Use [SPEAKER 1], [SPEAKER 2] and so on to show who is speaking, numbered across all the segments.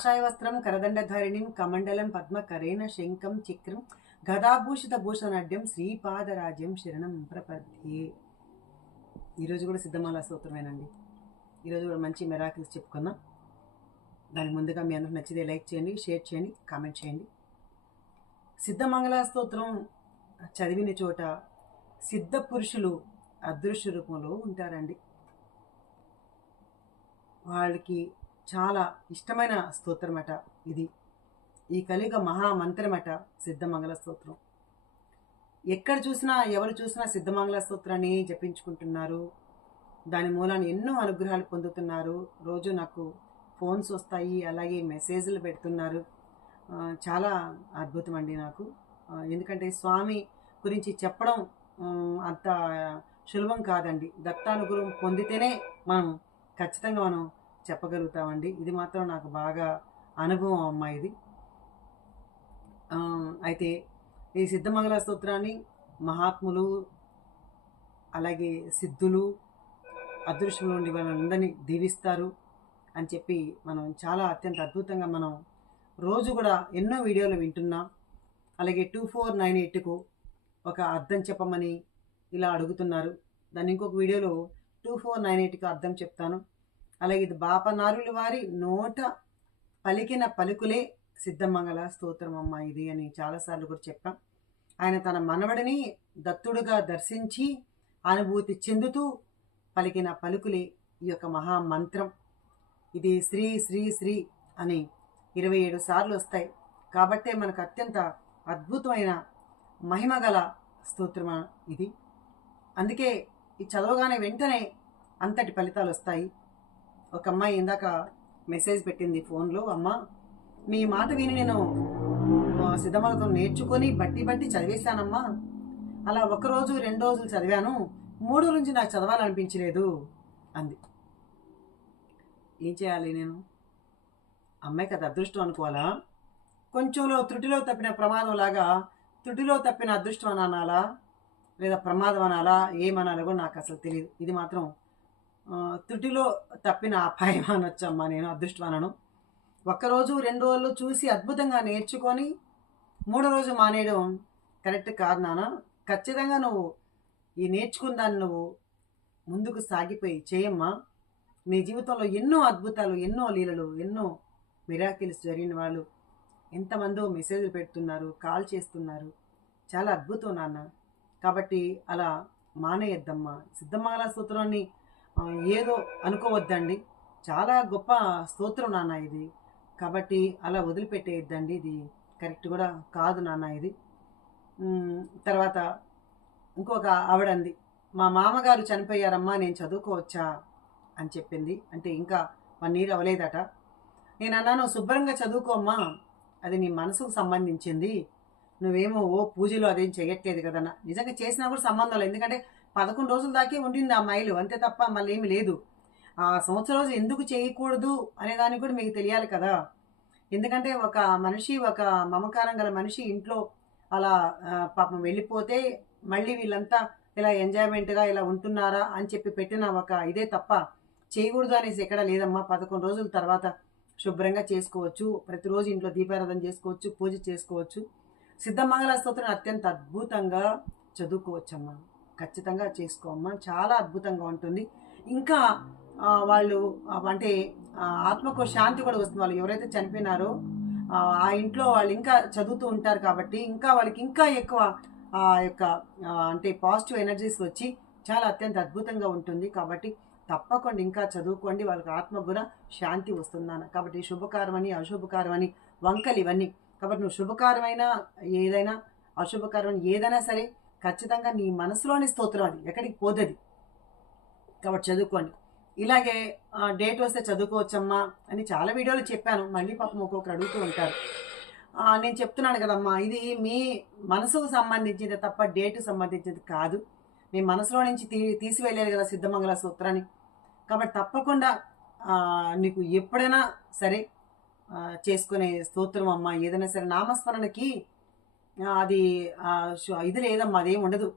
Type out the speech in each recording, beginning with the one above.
[SPEAKER 1] కాషాయవస్త్రం వస్త్రం కరదండధారిణిం కమండలం పద్మకరేణ శంఖం చక్రం గదాభూషిత భూషణాఢ్యం శ్రీపాదరాజ్యం శరణం ప్రపద్యే. ఈరోజు కూడా సిద్ధమాల స్తోత్రమేనండి. ఈరోజు కూడా మంచి మెరాకిల్స్ చెప్పుకుందాం. దానికి ముందుగా మీ అందరికి నచ్చితే లైక్ చేయండి షేర్ చేయండి కామెంట్ చేయండి. సిద్ధమంగళ స్తోత్రం చదివిన చోట సిద్ధ పురుషులు అదృశ్య రూపంలో ఉంటారండి. వాళ్ళకి చాలా ఇష్టమైన స్తోత్రమట ఇది. ఈ కలియుగ మహామంత్రమట సిద్ధమంగళ స్తోత్రం. ఎక్కడ చూసినా ఎవరు చూసినా సిద్ధమంగళ స్తోత్రాన్ని జపించుకుంటున్నారు. దాని మూలాన్ని ఎన్నో అనుగ్రహాలు పొందుతున్నారు. రోజు నాకు ఫోన్స్ వస్తాయి అలాగే మెసేజ్లు పెడుతున్నారు. చాలా అద్భుతం అండి నాకు. ఎందుకంటే స్వామి గురించి చెప్పడం అంత సులభం కాదండి. దత్తానుగ్రహం పొందితేనే మనం ఖచ్చితంగా మనం చెప్పగలుగుతామండి. ఇది మాత్రం నాకు బాగా అనుభవం అమ్మ ఇది. అయితే ఈ సిద్ధమంగళ స్తోత్రాన్ని మహాత్ములు అలాగే సిద్ధులు అదృశ్యంలో ఉండి వాళ్ళందరినీ దీవిస్తారు అని చెప్పి మనం చాలా అత్యంత అద్భుతంగా మనం రోజు కూడా ఎన్నో వీడియోలు వింటున్నాం. అలాగే టూ ఫోర్ నైన్ ఎయిట్కు ఒక అర్థం చెప్పమని ఇలా అడుగుతున్నారు. దాన్ని ఇంకొక వీడియోలో టూ ఫోర్ నైన్ ఎయిట్కి అర్థం చెప్తాను. అలాగే ఇది బాపనారుల వారి నోట పలికిన పలుకులే సిద్ధమంగళ స్తోత్రం అమ్మ ఇది అని చాలాసార్లు కూడా చెప్పాం. ఆయన తన మనవడిని దత్తుడుగా దర్శించి అనుభూతి చెందుతూ పలికిన పలుకులే ఈ యొక్క మహామంత్రం. ఇది శ్రీ శ్రీ శ్రీ అని ఇరవై ఏడు సార్లు వస్తాయి. కాబట్టే మనకు అత్యంత అద్భుతమైన మహిమగల స్తోత్రం ఇది. అందుకే ఈ చదవగానే వెంటనే అంతటి ఫలితాలు వస్తాయి. ఒక అమ్మాయి ఇందాక మెసేజ్ పెట్టింది ఫోన్లో అమ్మ మీ మాట విని నేను ఆ, సిద్ధమలతో నేర్చుకొని బట్టి బట్టి చదివేశానమ్మా. అలా ఒక రోజు రెండు రోజులు చదివాను. మూడో నుంచి నాకు చదవాలనిపించలేదు అంది. ఏం చేయాలి నేను? అమ్మాయికి అది అదృష్టం అనుకోవాలా? కొంచెంలో త్రుటిలో తప్పిన ప్రమాదం లాగా త్రుటిలో తప్పిన అదృష్టం అని అనాలా? లేదా ప్రమాదం అనాలా? ఏమనాలో కూడా నాకు అసలు తెలియదు ఇది మాత్రం తుటిలో తప్పిన అపాయం అనొచ్చమ్మా నేను అదృష్టం అనను ఒక్కరోజు రెండు రోజులు చూసి అద్భుతంగా నేర్చుకొని మూడో రోజు మానేయడం కరెక్ట్ కాదు నాన్న. ఖచ్చితంగా నువ్వు ఈ నేర్చుకుందాన్ని నువ్వు ముందుకు సాగిపోయి చేయమ్మా. నీ జీవితంలో ఎన్నో అద్భుతాలు ఎన్నో లీలలు ఎన్నో మిరాకిల్స్ జరిగిన వాళ్ళు ఎంతమందో మెసేజ్లు పెడుతున్నారు కాల్ చేస్తున్నారు. చాలా అద్భుతం నాన్న. కాబట్టి అలా మానేయద్దమ్మా. సిద్ధమాల సూత్రాన్ని ఏదో అనుకోవద్దండి. చాలా గొప్ప స్తోత్రం నాన్న ఇది. కాబట్టి అలా వదిలిపెట్టేయద్దండి. ఇది కరెక్ట్ కూడా కాదు నాన్న ఇది. తర్వాత ఇంకొక ఆవిడంది మా మామగారు చనిపోయారమ్మా నేను చదువుకోవచ్చా? అని చెప్పింది. అంటే ఇంకా వన్ ఇయర్ అవ్వలేదట. నేను అన్నాను శుభ్రంగా చదువుకోమ్మా అది నీ మనసుకు సంబంధించింది. నువ్వేమో ఓ పూజలు అదేం చేయట్లేదు కదన్నా. నిజంగా చేసినా కూడా సంబంధం లేదు. ఎందుకంటే పదకొండు రోజుల దాకే ఉండింది ఆ మైలు. అంతే తప్ప మళ్ళీ ఏమి లేదు. ఆ సంవత్సరం రోజు ఎందుకు చేయకూడదు అనే దానికి కూడా మీకు తెలియాలి కదా. ఎందుకంటే ఒక మనిషి ఒక మమకారం గల మనిషి ఇంట్లో అలా పాపం వెళ్ళిపోతే మళ్ళీ వీళ్ళంతా ఇలా ఎంజాయ్మెంట్గా ఇలా ఉంటున్నారా అని చెప్పి పెట్టిన ఒక ఇదే తప్ప చేయకూడదు అనేసి ఎక్కడ లేదమ్మా. పదకొండు రోజుల తర్వాత శుభ్రంగా చేసుకోవచ్చు. ప్రతిరోజు ఇంట్లో దీపారాధన చేసుకోవచ్చు పూజ చేసుకోవచ్చు. సిద్ధమంగళ స్తోత్రం అత్యంత అద్భుతంగా చదువుకోవచ్చమ్మా. ఖచ్చితంగా చేసుకోమ్మా. చాలా అద్భుతంగా ఉంటుంది. ఇంకా వాళ్ళు అంటే ఆత్మకు శాంతి కూడా వస్తుంది. వాళ్ళు ఎవరైతే చనిపోయినారో ఆ, ఇంట్లో వాళ్ళు ఇంకా చదువుతూ ఉంటారు కాబట్టి ఇంకా వాళ్ళకి ఇంకా ఎక్కువ ఆ యొక్క అంటే పాజిటివ్ ఎనర్జీస్ వచ్చి చాలా అత్యంత అద్భుతంగా ఉంటుంది. కాబట్టి తప్పకుండా ఇంకా చదువుకోండి. వాళ్ళకి ఆత్మకు కూడా శాంతి వస్తుందన్న. కాబట్టి శుభకారమని అశుభకారమని వంకలు ఇవన్నీ. కాబట్టి నువ్వు శుభకారమైన ఏదైనా అశుభకరం ఏదైనా సరే ఖచ్చితంగా నీ మనసులోని స్తోత్రం అది. ఎక్కడికి పోదది. కాబట్టి చదువుకోండి. ఇలాగే డేట్ వస్తే చదువుకోవచ్చమ్మా అని చాలా వీడియోలు చెప్పాను. మళ్ళీ పాపం ఒక్కొక్కరు అడుగుతూ ఉంటారు. నేను చెప్తున్నాను కదమ్మా ఇది మీ మనసుకు సంబంధించింది తప్ప డేట్ సంబంధించింది కాదు. మీ మనసులో నుంచి తీ తీసివేయలేదు కదా సిద్ధమంగళ సూత్రాన్ని. కాబట్టి తప్పకుండా నీకు ఎప్పుడైనా సరే చేసుకునే స్తోత్రం అమ్మ. ఏదైనా సరే నామస్మరణకి అది ఇది లేదమ్మా అదేం ఉండదు.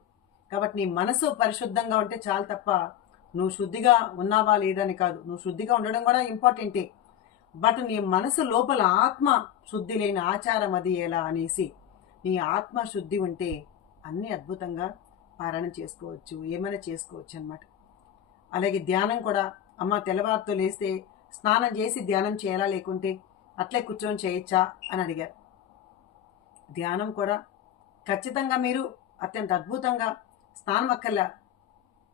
[SPEAKER 1] కాబట్టి నీ మనసు పరిశుద్ధంగా ఉంటే చాలు తప్ప నువ్వు శుద్ధిగా ఉన్నావా లేదని కాదు. నువ్వు శుద్ధిగా ఉండడం కూడా ఇంపార్టెంటే. బట్ నీ మనసు లోపల ఆత్మ శుద్ధి లేని ఆచారం అది ఎలా అనేసి నీ ఆత్మ శుద్ధి ఉంటే అన్నీ అద్భుతంగా పారాయణం చేసుకోవచ్చు ఏమైనా చేసుకోవచ్చు అన్నమాట. అలాగే ధ్యానం కూడా అమ్మ తెల్లవారుతో లేస్తే స్నానం చేసి ధ్యానం చేయాలా లేకుంటే అట్లే కూర్చొని చేయొచ్చా అని అడిగారు. ధ్యానం కూడా ఖచ్చితంగా మీరు అత్యంత అద్భుతంగా స్నానం అక్కర్లా.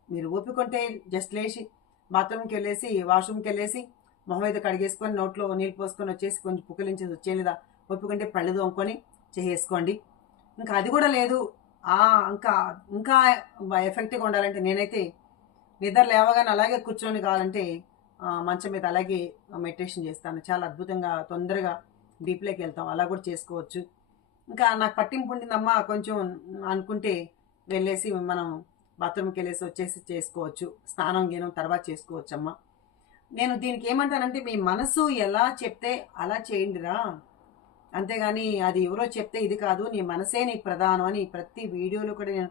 [SPEAKER 1] మీరు ఓపికంటే జస్ట్ లేచి బాత్రూమ్కి వెళ్ళేసి వాష్రూమ్కి వెళ్ళేసి మొహం మీద కడిగేసుకొని నోట్లో నీళ్ళు పోసుకొని వచ్చేసి కొంచెం పుక్కలించి వచ్చేలేదా ఒప్పుకుంటే పళ్ళు తోముకొని చేసేసుకోండి. ఇంకా అది కూడా లేదు. ఇంకా ఇంకా ఎఫెక్టివ్గా ఉండాలంటే నేనైతే నిద్ర లేవగానే అలాగే కూర్చొని కావాలంటే మంచం మీద అలాగే మెడిటేషన్ చేస్తాను. చాలా అద్భుతంగా తొందరగా డీప్లోకి వెళ్తాం. అలా కూడా చేసుకోవచ్చు. ఇంకా నాకు పట్టింపు ఉండిందమ్మా కొంచెం అనుకుంటే వెళ్ళేసి మనం బాత్రూమ్కి వెళ్ళేసి వచ్చేసి చేసుకోవచ్చు. స్నానం గీనం తర్వాత చేసుకోవచ్చు అమ్మా నేను దీనికి ఏమంటానంటే మీ మనసు ఎలా చెప్తే అలా చేయండిరా. అంతేగాని అది ఎవరో చెప్తే ఇది కాదు నీ మనసే నీకు ప్రధానం అని ప్రతి వీడియోలో కూడా నేను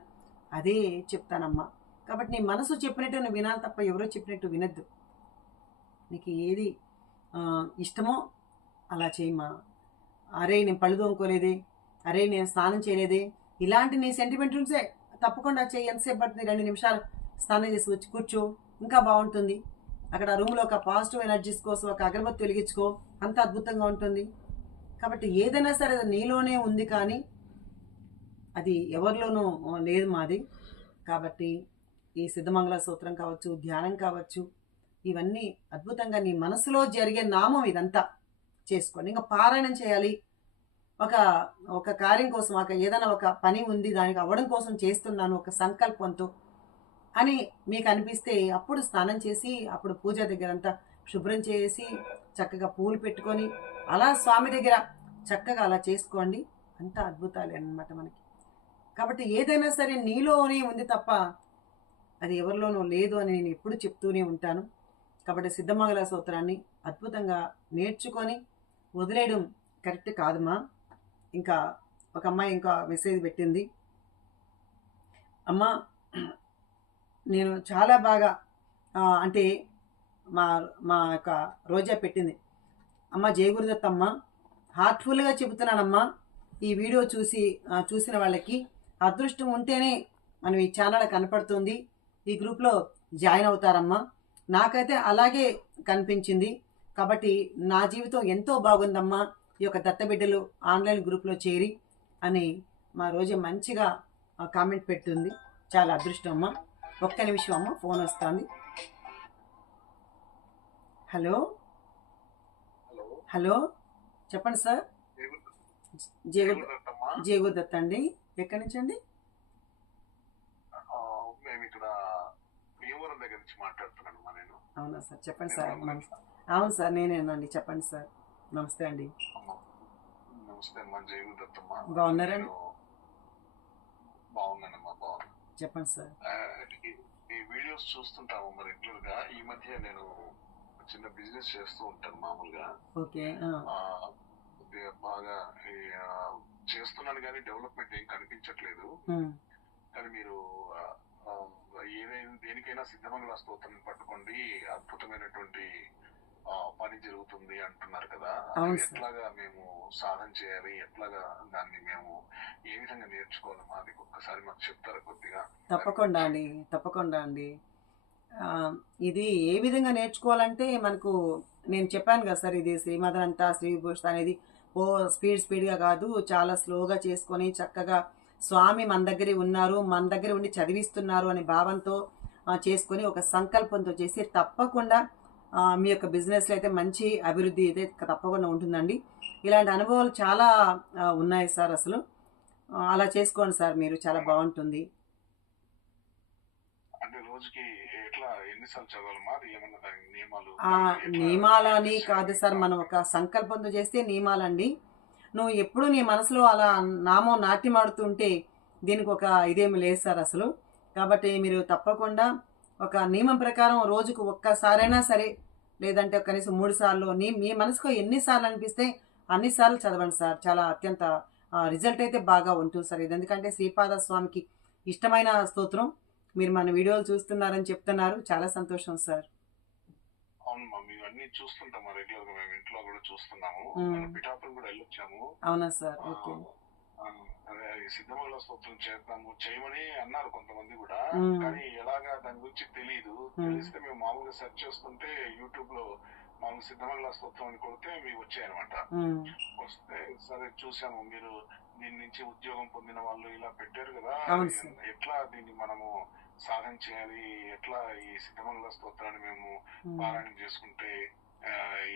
[SPEAKER 1] అదే చెప్తానమ్మా. కాబట్టి నీ మనసు చెప్పినట్టు నువ్వు వినాలి తప్ప ఎవరో చెప్పినట్టు వినద్దు. నీకు ఏది ఇష్టమో అలా చేయమ్మా అరే నేను పళ్ళు తోముకోలేదే. అరే నేను స్నానం చేయలేదే. ఇలాంటి నీ సెంటిమెంట్ ఉంటే తప్పకుండా చేయి. ఎంతసేపు పడుతుంది? రెండు నిమిషాలు. స్నానం చేసి వచ్చి కూర్చో. ఇంకా బాగుంటుంది. అక్కడ రూమ్లో ఒక పాజిటివ్ ఎనర్జీస్ కోసం ఒక అగరబత్తి వెలిగించుకో. అంత అద్భుతంగా ఉంటుంది. కాబట్టి ఏదైనా సరే అది నీలోనే ఉంది కానీ అది ఎవరిలోనూ లేదు మాది. కాబట్టి ఈ సిద్ధమంగళ సూత్రం కావచ్చు ధ్యానం కావచ్చు ఇవన్నీ అద్భుతంగా నీ మనసులో జరిగే నామం ఇదంతా. చేసుకోండి. ఇంకా పారాయణం చేయాలి. ఒక ఒక కార్యం కోసం ఒక ఏదైనా ఒక పని ఉంది దానికి అవ్వడం కోసం చేస్తున్నాను ఒక సంకల్పంతో అని మీకు అనిపిస్తే అప్పుడు స్నానం చేసి అప్పుడు పూజ దగ్గర అంతా శుభ్రం చేసి చక్కగా పూలు పెట్టుకొని అలా స్వామి దగ్గర చక్కగా అలా చేసుకోండి. అంత అద్భుతాలే అన్నమాట మనకి. కాబట్టి ఏదైనా సరే నీలోనే ఉంది తప్ప అది ఎవరిలోనూ లేదు అని నేను ఎప్పుడు చెప్తూనే ఉంటాను. కాబట్టి సిద్ధమంగళ సూత్రాన్ని అద్భుతంగా నేర్చుకొని వదిలేయడం కరెక్ట్ కాదమ్మా ఇంకా ఒక అమ్మాయి ఇంకా మెసేజ్ పెట్టింది. అమ్మ నేను చాలా బాగా అంటే మా మా యొక్క రోజా పెట్టింది. అమ్మ జయగురుదత్త అమ్మ హార్ట్ఫుల్గా చెబుతున్నానమ్మా. ఈ వీడియో చూసి చూసిన వాళ్ళకి అదృష్టం ఉంటేనే మనం ఈ ఛానల్ కనపడుతుంది. ఈ గ్రూప్లో జాయిన్ అవుతారమ్మా. నాకైతే అలాగే కనిపించింది. కాబట్టి నా జీవితం ఎంతో బాగుందమ్మా. ఈ యొక్క దత్తబిడ్డలు ఆన్లైన్ గ్రూప్లో చేరి అని మా రోజు మంచిగా కామెంట్ పెట్టుంది. చాలా అదృష్టం అమ్మా. ఒక్క నిమిషం అమ్మ ఫోన్ వస్తుంది. హలో?
[SPEAKER 2] హలో?
[SPEAKER 1] చెప్పండి సార్.
[SPEAKER 2] ఏమన్నారమ్మా?
[SPEAKER 1] జయగుదత్ అండి. ఎక్కడి నుంచి అండి? అవునా సార్? చెప్పండి సార్. అవును సార్ నేనేనండి. చెప్పండి సార్. నమస్తే అండి.
[SPEAKER 2] నమస్తే అమ్మా జయగు దత్తమ్మ
[SPEAKER 1] బాగున్నారండి?
[SPEAKER 2] నేను బాగున్నానమ్మా బాగున్నాను
[SPEAKER 1] చెప్పండి సార్.
[SPEAKER 2] ఈ- వీడియోస్ చూస్తుంటామమ్మా రెగ్యులర్గా ఈ మధ్య నేను చిన్న బిజినెస్ చేస్తూ ఉంటాను మామూలుగా.
[SPEAKER 1] ఓకే
[SPEAKER 2] బాగా చేస్తున్నాను కానీ డెవలప్మెంట్ ఏం కనిపించట్లేదు. కానీ మీరు ఏదైనా దేనికైనా సిద్ధమంగళ స్తోత్రం పట్టుకోండి. అద్భుతమైనటువంటి పని జరుగుతుంది అంటున్నారు కదా. ఎట్లాగా మేము సాధన చేయాలి? ఎట్లాగా దాన్ని మేము ఏ విధంగా నేర్చుకోవాలమ్మా అది ఒక్కసారి మాకు చెప్తారా కొద్దిగా?
[SPEAKER 1] తప్పకుండా అండి. తప్పకుండా అండి. ఇది ఏ విధంగా నేర్చుకోవాలంటే మనకు నేను చెప్పాను కదా సార్ ఇది శ్రీమదనంత శ్రీభూష్ అనేది ఓ స్పీడ్ స్పీడ్గా కాదు చాలా స్లోగా చేసుకొని చక్కగా స్వామి మన దగ్గరే ఉన్నారు మన దగ్గర ఉండి చదివిస్తున్నారు అనే భావంతో చేసుకొని ఒక సంకల్పంతో చేసి తప్పకుండా మీ యొక్క బిజినెస్లో అయితే మంచి అభివృద్ధి అయితే తప్పకుండా ఉంటుందండి. ఇలాంటి అనుభవాలు చాలా ఉన్నాయి సార్ అసలు. అలా చేసుకోండి సార్ మీరు చాలా బాగుంటుంది. నియమాలని కాదు సార్ మనం ఒక సంకల్పంతో చేస్తే నియమాలండి. నువ్వు ఎప్పుడు నీ మనసులో అలా నామం నాట్యమాడుతుంటే దీనికి ఒక ఇదేమి లేదు సార్ అసలు. కాబట్టి మీరు తప్పకుండా ఒక నియమం ప్రకారం రోజుకు ఒక్కసారైనా సరే లేదంటే కనీసం మూడు సార్లు మీ మనసుకు ఎన్నిసార్లు అనిపిస్తే అన్నిసార్లు చదవండి సార్. చాలా అత్యంత రిజల్ట్ అయితే బాగా ఉంటుంది సార్. ఇది ఎందుకంటే శ్రీపాద స్వామికి ఇష్టమైన స్తోత్రం. మీరు మన వీడియోలు చూస్తున్నారని చెప్తున్నారు. చాలా సంతోషం సార్.
[SPEAKER 2] అవును రెగ్యులర్గా. మేము ఇంట్లో కూడా చూస్తున్నాము. పిఠాపురం కూడా వెళ్ళొచ్చాము.
[SPEAKER 1] అవునా సార్? ఓకే.
[SPEAKER 2] ఈ సిద్ధమంగళ స్తోత్రం చేద్దాము చేయమని అన్నారు కొంతమంది కూడా. కానీ ఎలాగా దాని గురించి తెలియదు. తెలిస్తే మేము మామూలుగా సెర్చ్ చేస్తుంటే యూట్యూబ్లో మామూలు సిద్ధమంగళ స్తోత్రం అని కొడితే మీకు వచ్చాయన్నమాట
[SPEAKER 1] ఉమ్,
[SPEAKER 2] వస్తే సరే చూసాము మీరు దీని నుంచి ఉద్యోగం పొందిన వాళ్ళు ఇలా పెట్టారు కదా. ఎట్లా దీన్ని మనము సాధన చేయాలి ఎట్లా ఈ సిద్ధమంగళ స్తోత్రాన్ని మేము. పారాయణం చేసుకుంటే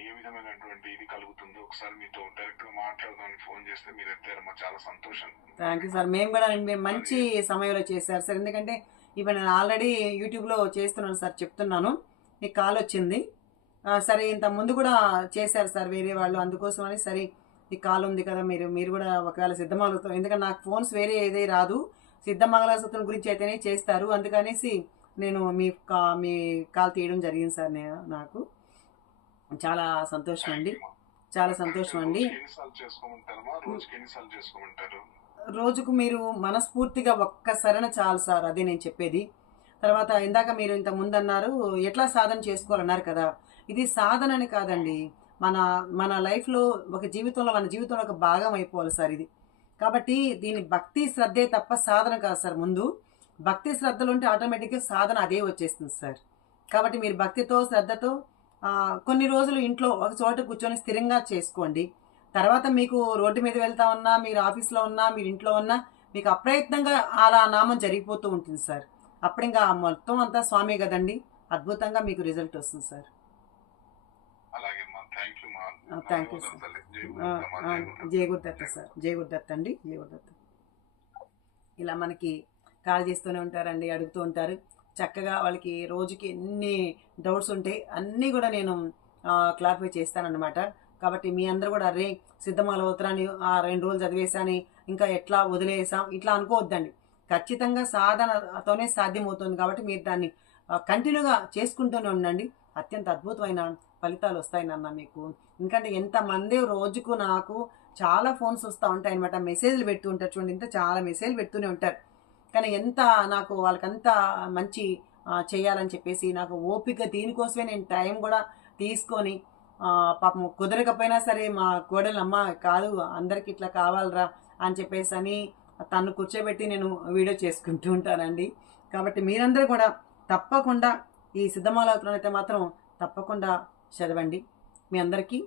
[SPEAKER 2] ఏ విధమైనటువంటి ఇది కలుగుతుందో ఒకసారి మీతో డైరెక్ట్గా మాట్లాడదామని ఫోన్ చేస్తే మీరు ఎత్తారమ్మా చాలా సంతోషం.
[SPEAKER 1] థ్యాంక్ యూ సార్ మేము కూడా మీరు మంచి సమయంలో చేశారు సార్ ఎందుకంటే ఇప్పుడు నేను ఆల్రెడీ యూట్యూబ్లో చేస్తున్నాను సార్ చెప్తున్నాను. మీకు కాల్ వచ్చింది. సరే ఇంత ముందు కూడా చేశారు సార్ వేరే వాళ్ళు. అందుకోసం అని సరే ఈ కాల్ ఉంది కదా మీరు మీరు కూడా ఒకవేళ సిద్ధమంగళసూత్రం ఎందుకంటే నాకు ఫోన్స్ వేరే ఏదే రాదు. సిద్ధమంగళసూత్రం గురించి అయితేనే చేస్తారు. అందుకనేసి నేను మీ కా మీ కాల్ తీయడం జరిగింది సార్ నేను నాకు. చాలా సంతోషం అండి చాలా సంతోషం అండి
[SPEAKER 2] రోజుకి
[SPEAKER 1] మీరు మనస్ఫూర్తిగా ఒక్కసారైనా చాలు సార్ అదే నేను చెప్పేది. తర్వాత ఇందాక మీరు ఇంత ముందు అన్నారు ఎట్లా సాధన చేసుకోవాలన్నారు కదా? ఇది సాధన అని కాదండి. మన మన లైఫ్లో ఒక జీవితంలో మన జీవితంలో ఒక భాగం అయిపోవాలి సార్ ఇది. కాబట్టి దీని భక్తి శ్రద్ధే తప్ప సాధన కాదు సార్ ముందు. భక్తి శ్రద్ధలు ఉంటే ఆటోమేటిక్గా సాధన అదే వచ్చేస్తుంది సార్. కాబట్టి మీరు భక్తితో శ్రద్ధతో కొన్ని రోజులు ఇంట్లో ఒక చోట కూర్చొని స్థిరంగా చేసుకోండి. తర్వాత మీకు రోడ్డు మీద వెళ్తా ఉన్నా మీరు ఆఫీస్లో ఉన్నా మీరు ఇంట్లో ఉన్నా మీకు అప్రయత్నంగా అలా నామం జరిగిపోతూ ఉంటుంది సార్. అప్పుడు ఇంకా మొత్తం అంతా స్వామి కదండి. అద్భుతంగా మీకు రిజల్ట్ వస్తుంది sir.
[SPEAKER 2] Thank you Gurudatta.
[SPEAKER 1] Jaya Gurudatta. Sir. జయ గురుదత్త అండి. జయ గురుదత్త. ఇలా మనకి కాల్ చేస్తూనే ఉంటారండి అడుగుతూ ఉంటారు. చక్కగా వాళ్ళకి రోజుకి ఎన్ని డౌట్స్ ఉంటాయి అన్నీ కూడా నేను క్లారిఫై చేస్తానన్నమాట. కాబట్టి మీ అందరూ కూడా అరే సిద్ధమాల ఆ రెండు రోజులు చదివేశాని ఇంకా ఎట్లా వదిలేసాం? ఇట్లా అనుకోవద్దండి. ఖచ్చితంగా సాధనతోనే సాధ్యమవుతుంది కాబట్టి మీరు దాన్ని కంటిన్యూగా చేసుకుంటూనే ఉండండి. అత్యంత అద్భుతమైన ఫలితాలు వస్తాయి నాన్న మీకు. ఎందుకంటే ఎంతమంది రోజుకు నాకు చాలా ఫోన్స్ వస్తూ ఉంటాయి అనమాట మెసేజ్లు పెడుతూ ఉంటారు చూడండి ఇంత చాలా మెసేజ్లు పెడుతూనే ఉంటారు. కానీ ఎంత నాకు వాళ్ళకంత మంచి చేయాలని చెప్పేసి నాకు ఓపిక దీనికోసమే నేను టైం కూడా తీసుకొని పాపం కుదరకపోయినా సరే మా కోడలు అమ్మ కాదు అందరికి ఇట్లా కావాలరా అని చెప్పేసి అని తను కూర్చోబెట్టి నేను వీడియో చేసుకుంటూ ఉంటానండి. కాబట్టి మీరందరూ కూడా తప్పకుండా ఈ సిద్ధమాలవుతున్న అయితే మాత్రం తప్పకుండా చదవండి. మీ అందరికీ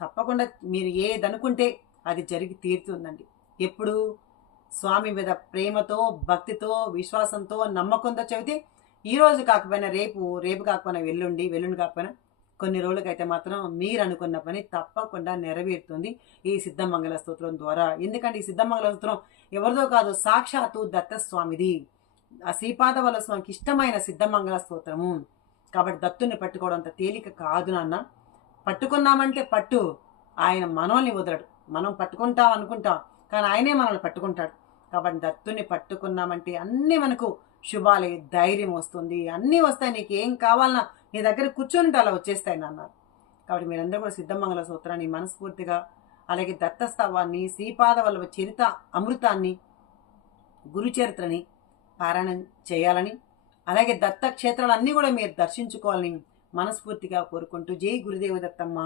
[SPEAKER 1] తప్పకుండా మీరు ఏదనుకుంటే అది జరిగి తీరుతుందండి. ఎప్పుడు స్వామి మీద ప్రేమతో భక్తితో విశ్వాసంతో నమ్మకంతో చెబితే ఈ రోజు కాకపోయినా రేపు రేపు కాకపోయినా వెల్లుండి వెల్లుండి కాకపోయినా కొన్ని రోజులకైతే మాత్రం మీరు అనుకున్న పని తప్పకుండా నెరవేరుతుంది ఈ సిద్ధమంగళ స్తోత్రం ద్వారా. ఎందుకంటే ఈ సిద్ధమంగళ స్తోత్రం ఎవరిదో కాదు సాక్షాత్తు దత్తస్వామిది. ఆ శ్రీపాద స్వామికి ఇష్టమైన సిద్ధమంగళ స్తోత్రము. కాబట్టి దత్తుని పట్టుకోవడం అంత తేలిక కాదు నాన్న. పట్టుకున్నామంటే పట్టు. ఆయన మనల్ని వదలడు. మనం పట్టుకుంటాం అనుకుంటాం. కానీ ఆయనే మనల్ని పట్టుకుంటాడు. కాబట్టి దత్తుని పట్టుకున్నామంటే అన్నీ మనకు శుభాలే ధైర్యం వస్తుంది. అన్నీ వస్తాయి. నీకు ఏం కావాలన్నా నీ దగ్గర కూర్చొని అలా వచ్చేస్తాయి నాన్న కాబట్టి మీరందరూ కూడా సిద్ధమంగళ సూత్రాన్ని మనస్ఫూర్తిగా అలాగే దత్తస్తవాన్ని శ్రీపాద వల్లభ చరిత అమృతాన్ని గురుచరిత్రని పారాయణం చేయాలని అలాగే దత్త క్షేత్రాలన్నీ కూడా మీరు దర్శించుకోవాలని మనస్ఫూర్తిగా కోరుకుంటూ జై గురుదేవ దత్తమ్మ.